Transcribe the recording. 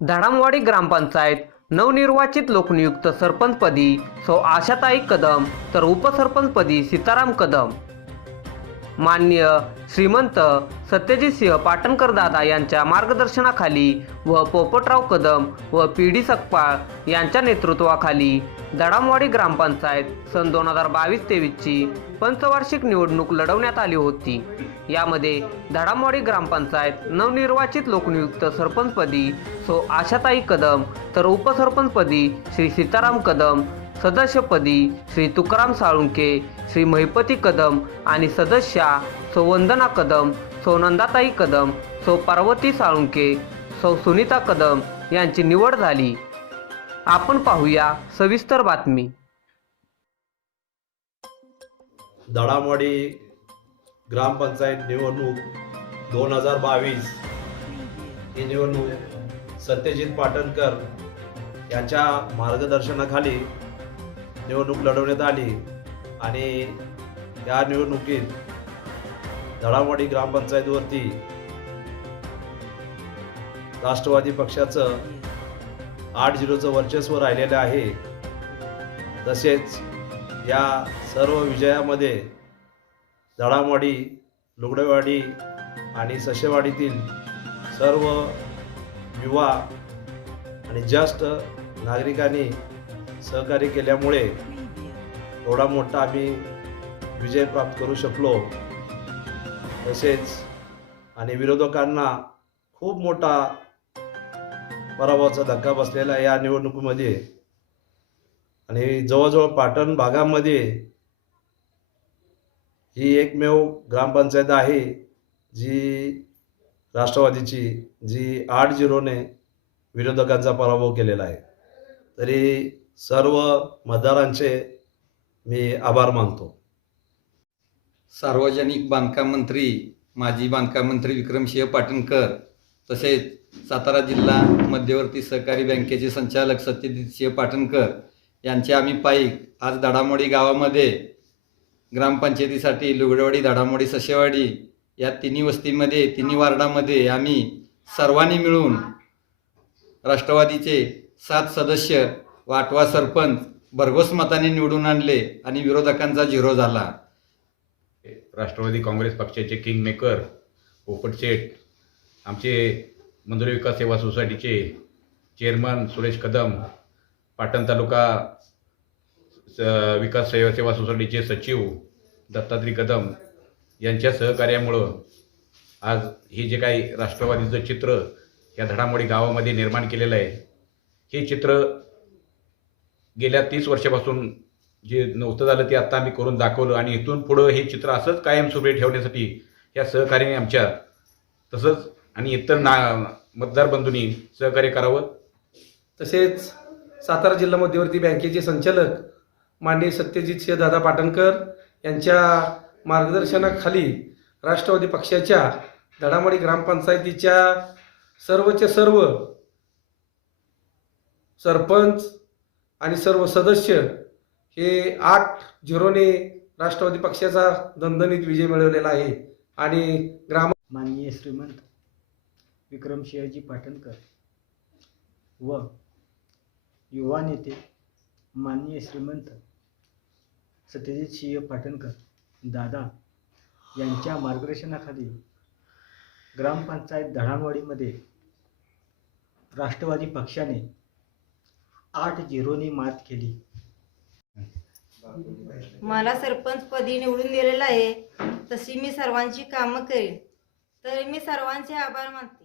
धडामवाडी ग्रामपंचायत नवनिर्वाचित लोकनियुक्त सरपंचपदी सौ आशाताई कदम तर उपसरपंचपदी सीताराम कदम. मान्य श्रीमंत सत्यजित सिंह पाटणकर दादा यांच्या मार्गदर्शनाखाली व पोपटराव कदम व पी डी सकपाळ यांच्या नेतृत्वाखाली दडामवाडी ग्रामपंचायत सन दोन हजार बावीस तेवीसची पंचवार्षिक निवडणूक लढवण्यात आली होती. यामध्ये धडामवाडी ग्रामपंचायत नवनिर्वाचित लोकनियुक्त सरपंचपदी सो आशाताई कदम तर उपसरपंचपदी श्री सीताराम कदम सदस्यपदी श्री तुकाराम साळुंके श्री महिपती कदम आणि सदस्या सौ वंदना कदम सौ नंदाताई कदम सौ पार्वती साळुंके सौ सुनीता कदम यांची निवड झाली. आपण पाहूया सविस्तर बातमी. दडामवाडी ग्रामपंचायत निवडणूक दोन हजार बावीस ही निवडणूक सत्यजित पाटणकर यांच्या मार्गदर्शनाखाली निवडणूक लढवण्यात आली आणि या निवडणुकीत दडामवाडी ग्रामपंचायतीवरती राष्ट्रवादी पक्षाचं आठ झिरोचं वर्चस्व राहिलेलं आहे. तसेच या सर्व विजयामध्ये दडामवाडी लुगडेवाडी आणि सशेवाडीतील सर्व युवा आणि ज्येष्ठ नागरिकांनी सहकार्य केल्यामुळे थोडा मोठा आम्ही विजय प्राप्त करू शकलो. तसेच आणि विरोधकांना खूप मोठा पराभवाचा धक्का बसलेला या निवडणुकीमध्ये. आणि जवळजवळ पाटण भागामध्ये ही एकमेव ग्रामपंचायत आहे जी राष्ट्रवादीची जी आठ झिरोने विरोधकांचा पराभव केलेला आहे. तरी सर्व मतदारांचे मी आभार मानतो. सार्वजनिक बांधकाम मंत्री माजी बांधकाम मंत्री विक्रमसिंह पाटणकर तसेच सातारा जिल्हा मध्यवर्ती सहकारी बँकेचे संचालक सत्यजित सिंह पाटणकर यांचे आम्ही पायीक आज दाडामोडी गावामध्ये ग्रामपंचायतीसाठी लुगडवाडी दाडामोडी सशेवाडी या तिन्ही वस्तीमध्ये तिन्ही वार्डामध्ये आम्ही सर्वांनी मिळून राष्ट्रवादीचे सात सदस्य वाटवा सरपंच भरघोस मताने निवडून आणले आणि विरोधकांचा झिरो झाला. राष्ट्रवादी काँग्रेस पक्षाचे किंग मेकर पोपट शेठ आमचे मंजुरी विकास सेवा सोसायटीचे चेअरमन सुरेश कदम पाटण तालुका स- विकास सेवा सेवा सोसायटीचे सचिव दत्तात्रय कदम यांच्या सहकार्यामुळं आज हे जे काही राष्ट्रवादीचं चित्र या धडामोडी गावामध्ये निर्माण केलेलं आहे हे चित्र गेल्या तीस वर्षापासून जे नव्हतं झालं ते आत्ता आम्ही करून दाखवलं आणि इथून पुढं हे चित्र असंच कायमस्वरूपी ठेवण्यासाठी या सहकार्याने आमच्या तसंच आणि इतर ना मतदार बंधूंनी सहकार्य करावं. तसेच सातारा जिल्हा मध्यवर्ती बँकेचे संचालक माननीय सत्यजित सिंह दादा पाटणकर यांच्या मार्गदर्शनाखाली राष्ट्रवादी पक्षाच्या धडामडी ग्रामपंचायतीच्या सर्वच्या सर्व सरपंच आणि सर्व सदस्य हे आठ झिरोने राष्ट्रवादी पक्षाचा दणदणीत विजय मिळवलेला आहे. आणि ग्राम माननीय श्रीमंत विक्रमसिंहजी पाटणकर व युवा नेते माननीय श्रीमंत सत्यजित सिंह पाटणकर दादा यांच्या मार्गदर्शनाखाली ग्रामपंचायत धडामवाडीमध्ये राष्ट्रवादी पक्षाने आठ झिरोनी मात केली. मला सरपंचपदी निवडून दिलेलं आहे तशी मी सर्वांची कामं करेन. तर मी सर्वांचे आभार मानते.